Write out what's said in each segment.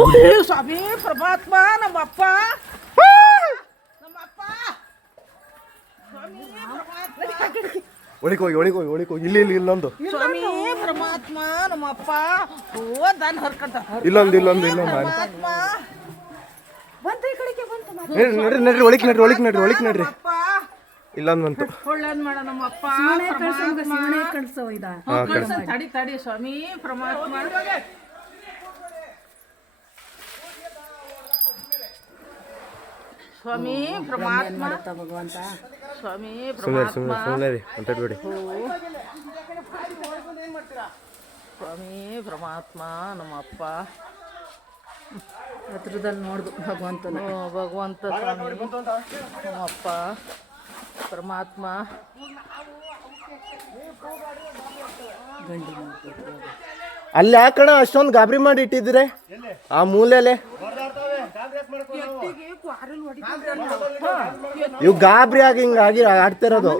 ಓಯ್ ಸ್ವಾಮಿ ಪ್ರಭಾತ್ಮ ನಮ್ಮಪ್ಪ ನಮ್ಮಪ್ಪ ಸ್ವಾಮಿ ಪರಮಾತ್ಮ ಒಳಿಕೋಗಿ ಹೋಗಿ ಒಳಿಗೆ ಹೋಗಿ ಒಳಿಗೆ ಹೋಗಿ ಇಲ್ಲಿ ಇಲ್ಲಿ ಇಲ್ಲೊಂದು ಸ್ವಾಮಿ ಪರಮಾತ್ಮ ನಮ್ಮಪ್ಪ. ಓ ದಾನ್ ಹರ್ಕಂತ. ಇಲ್ಲೊಂದು ಇಲ್ಲೊಂದು ಇಲ್ಲೊಂದು. ಪರಮಾತ್ಮ. ಬಂತು ಈ ಕಡೆಗೆ ಬಂತು ನೋಡಿ ನಡ್ರಿ ಒಳಿಕ್ ನಡ್ರಿ ಒಳಿಕ್ ನಡ್ರಿ ಒಳಿಕ್ ನಡ್ರಿ. ನಮ್ಮಪ್ಪ ಇಲ್ಲೊಂದು ಬಂತು ಒಳ್ಳೇದ್ ಮಾಡ ನಮ್ಮಪ್ಪ ಶಿವನೇ ಕಳ್ಸೋ ಇದ. ತಡಿ ತಡಿ ಸ್ವಾಮಿ ಪ್ರಮಾತ್ಮ ಸ್ವಾಮಿ ಪ್ರಮಾತ್ಮ. ಮಾಡುತ್ತ ಭಗವಂತ? ಸ್ವಾಮಿ ಸುಮ್ಮನೆ ಪರಮಾತ್ಮ. ಸುಮ್ಮನೆ ಸುಮ್ಮನೆ ರೀ ಮಾತಾಡ್ಬೇಡಿ ಸ್ವಾಮಿ ಪರಮಾತ್ಮ ನಮ್ಮಪ್ಪ. ಹತ್ರದಲ್ಲಿ ನೋಡ್ದು ಭಗವಂತನ. ಭಗವಂತ ಸ್ವಾಮಿ ನಮ್ಮಪ್ಪ. ಪರಮಾತ್ಮ. ಅಲ್ಲಿ ಯಾಕಣ ಅಷ್ಟೊಂದು ಗಾಬರಿ ಮಾಡಿ ಇಟ್ಟಿದ್ರೆ ಆ ಮೂಲೆಲೆ? ಇವ್ ಗಾಬರಿ ಆಗಿ ಹಿಂಗಾಗಿ ಆಡ್ತಿರೋದು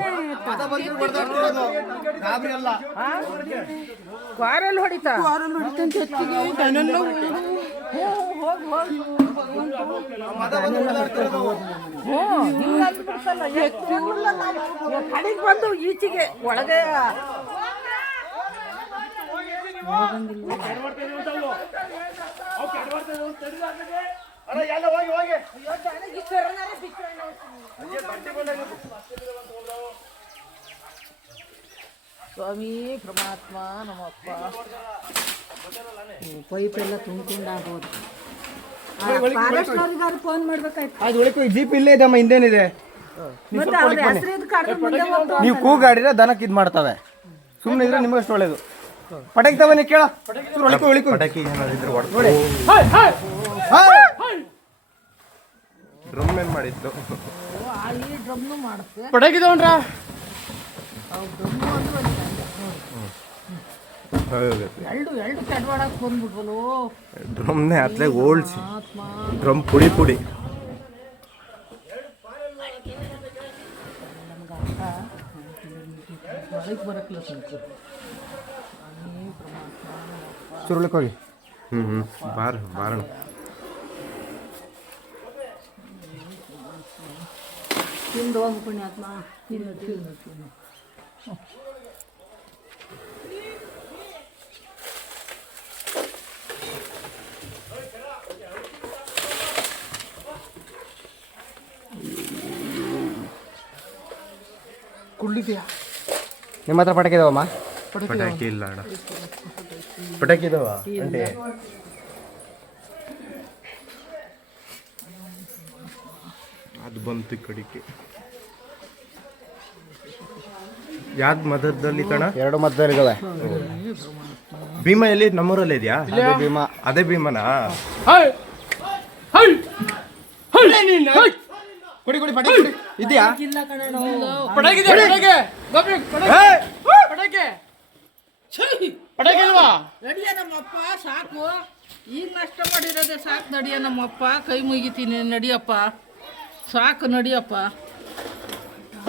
ಕ್ವಾರಲ್ ಹೊಡಿತಾ? ಕಡೆಗೆ ಬಂದು ಈಚೆಗೆ ಒಳಗೆ ಸ್ವಾಮಿ ಪರಮಾತ್ಮ ನಮ್ಮಪ್ಪ ಪೈಪ್ ಎಲ್ಲ ತುಂಬ್ಕೊಂಡಾಗೋದು ಫಾರೆಸ್ಟ್ನವ್ರಿಗಾರು ಫೋನ್ ಮಾಡ್ಬೇಕಾಯ್ತು. ಅದು ಒಳಗೆ ಜೀಪ್ ಇಲ್ಲೇ ಇದಮ್ಮ ಹಿಂದೇನಿದೆ. ಕಡ್ದು ಮುಂದೆ ನೀವು ಕೂಗಾಡಿದ್ರೆ ದನಕ್ಕೆ ಇದು ಮಾಡ್ತವೆ. ಸುಮ್ಮನೆ ಇದ್ರೆ ನಿಮ್ಗೆ ಅಷ್ಟು ಒಳ್ಳೇದು. ಪಟಾಕಿ ತವನಿ ಕೇಳ. ಒಳಿಕು ಒಳಿಕು ಪಟಾಕಿ ನೋಡಿ. ಡ್ರಮ್ ಏನ್ ಮಾಡಿತ್ತು ಆ ಈ ಡ್ರಮ್ನು ಮಾಡುತ್ತೆ ಪಟಾಕಿ ತಗೊಂಡ್ರ? ಎರಡು ಎರಡು ಕೆಡ್ವಾಡಕ್ಕೆ ನೋ ಡ್ರಮ್ನೇ ಅತ್ಲೇ ಓಲ್ಸಿ ಆತ್ಮ. ಡ್ರಮ್ ಪುಡಿ ಪುಡಿ. ಸುರುಳಕ್ಕೆ ಹೋಗಿ ಹ್ಞೂ ಹ್ಞೂ ಬಾರ ಬಾರಣ. ತಿಂದು ಹೋಗ್ಬಿಟ್ಟು ಆತ್ಮ ತಿನ್ನು ತಿನ್ನು ತಿನ್ನು. ಕುಳ್ಳಿದ್ಯಾ? ನಿಮ್ಮ ಹತ್ರ ಪಟಾಕಿ ಇದಾವಮ್ಮ ಪಟಾಕಿ ಇಲ್ಲ ಅಣ್ಣ. ಪಟಾಕಿ ಇದಾವ? ಅಂಟೆ. ಅದು ಬಂತು ಕಡಿಕೆ. ಯಾವ್ದು ಮದದಲ್ಲಿ ಕಣ ಎರಡು ಮದ್ದರಿದ್ದಾವೆ ಭೀಮಾ ಎಲ್ಲಿ? ನಮ್ಮೂರಲ್ಲಿ ಇದೆಯಾ? ಭೀಮಾ. ಅದೇ ಭೀಮನಾ? ಕುಡಿ ಕುಡಿ ಪಟಾಕಿ ಕುಡಿ. ಇದೆಯಾ? ನಡಿಯ ನಮ್ಮಪ್ಪ ಸಾಕು. ಈಗ ನಷ್ಟ ಮಾಡಿರೋದೆ ಸಾಕು ನಡಿಯ ನಮ್ಮಪ್ಪ. ಕೈ ಮುಗಿತೀನಿ ನಡಿಯಪ್ಪ. ಸಾಕು ನಡಿಯಪ್ಪ.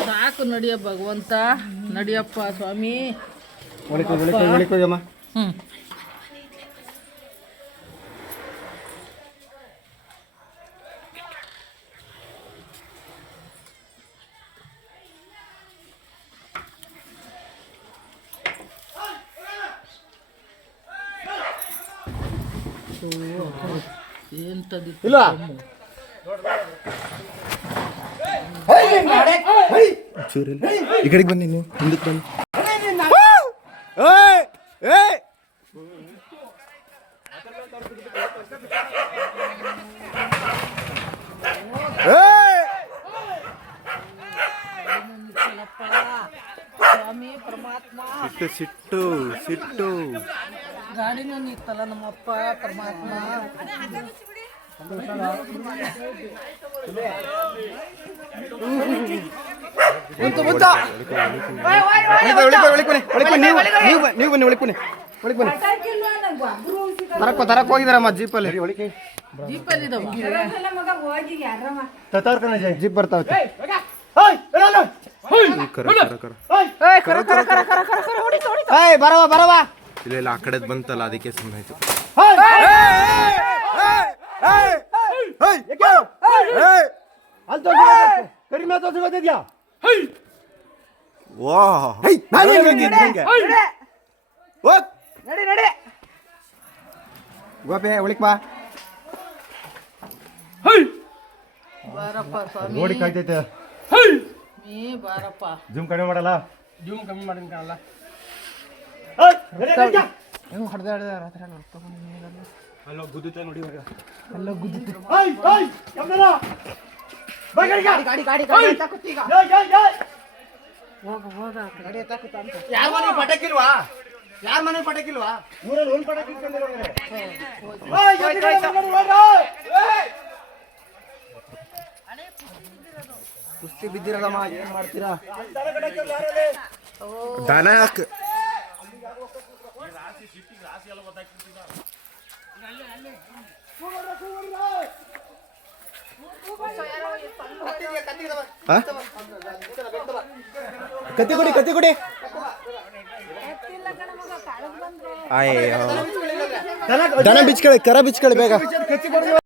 ಸಾಕು ನಡಿಯ ಭಗವಂತ. ನಡಿಯಪ್ಪ ಸ್ವಾಮಿ. ಹ್ಮ್. ಹ್ಞೂ ಇಲ್ಲ. ಈ ಕಡೆಗೆ ಬನ್ನಿ ನೀವು ಹಿಂದಕ್ಕೆ ಬನ್ನಿ. ಸಿಟ್ಟು ಸಿಟ್ಟು ಸಿಟ್ಟು. ಗಾಡಿನೂ ನಮ್ಮ ನಮ್ಮಪ್ಪ ಪರಮಾತ್ಮ. ಒಳಿಕೋ ಒಳಿಕೋ ಒಳಿಕೋ ಒಳಿಕೋ ನೀವು ನೀವು ಬನ್ನಿ, ನೀವು ಬನ್ನಿ ಒಳಿಕೋ ಒಳಿಕ್ ಬನ್ನಿ. ತರಕ್ ತರಕ್ ಹೋಗಿದಾರಮ್ಮ ಜೀಪಲ್ಲಿ. ಒಳಿಕೆ ಯಾರಮ್ಮ ಜೀಪ್ ಬರ್ತಾವೆ ಕರ ಕರ ಕರ. ಏಯ್ ಬರವ ಬರವ. ಇಲ್ಲ ಇಲ್ಲ ಆ ಕಡೆದ್ ಬಂತಲ್ಲ ಅದಕ್ಕೆ ಸುಮ್ಮನೆ ಆಯ್ತು. ಹೋಗ್. ಗೋಪಿ ಒಳಿಕ್ ಬಾ ಬಾರಪ್ಪ ಸ್ವಾಮಿ ನೋಡಿ ಕಾಯ್ತೈತೆ ನೀ ಬಾರಪ್ಪ ಜೂಮ್ ಕಡಿಮೆ ಮಾಡಲ್ಲ ಜೂಮ್ ಕಮ್ಮಿ ಮಾಡಿನ ಕಾಣಲ್ಲ ಏಯ್, ನಡಿ, ನಡಿ, ನಡಿ. ಹೆಂಗ್ ಹೊಡೆದ ಹೊಡೆದ ರಾತ್ರಿ ಏಯ್, ಏಯ್, ಎಮ್ಮೆನ? ಬಾ ಗಾಡಿಗೆ. ಗಾಡಿ ಗಾಡಿ ಏಯ್, ಏಯ್, ಏಯ್, ಏಯ್. ಯಾರ ಮನೆ ಪಟಕಿಲ್ವಾ ಯಾರ ಮನೆ ಪಟಾಕಿಲ್ವಾ ಊರಲ್ಲಿ ಒಂದ್ ಪಟಕಿ ಇಟ್ಕೊಂಡಿರೋರೆ. ಏಯ್. ಕುಸ್ತಿ ಬಿದ್ದಿರಲ್ಲಮ್ಮ ಏನ್ ಮಾಡ್ತೀರಾ ತಲೆ ಕಡೆ ಸಿಟ್ಟಿಗೆ ರಾಶಿ ಎಲ್ಲ ಆ? ಕತ್ತಿ ಕೊಡಿ ಕತ್ತಿ ಕೊಡಿ. ಅಯ್ಯೋ. ದನ ದನ ಬಿಚ್ಕೊಳ್ಳಿ ಕರ ಬಿಚ್ಕೊಳ್ಳಿ ಬೇಗ. ಕತ್ತಿ ಕೊಡಿ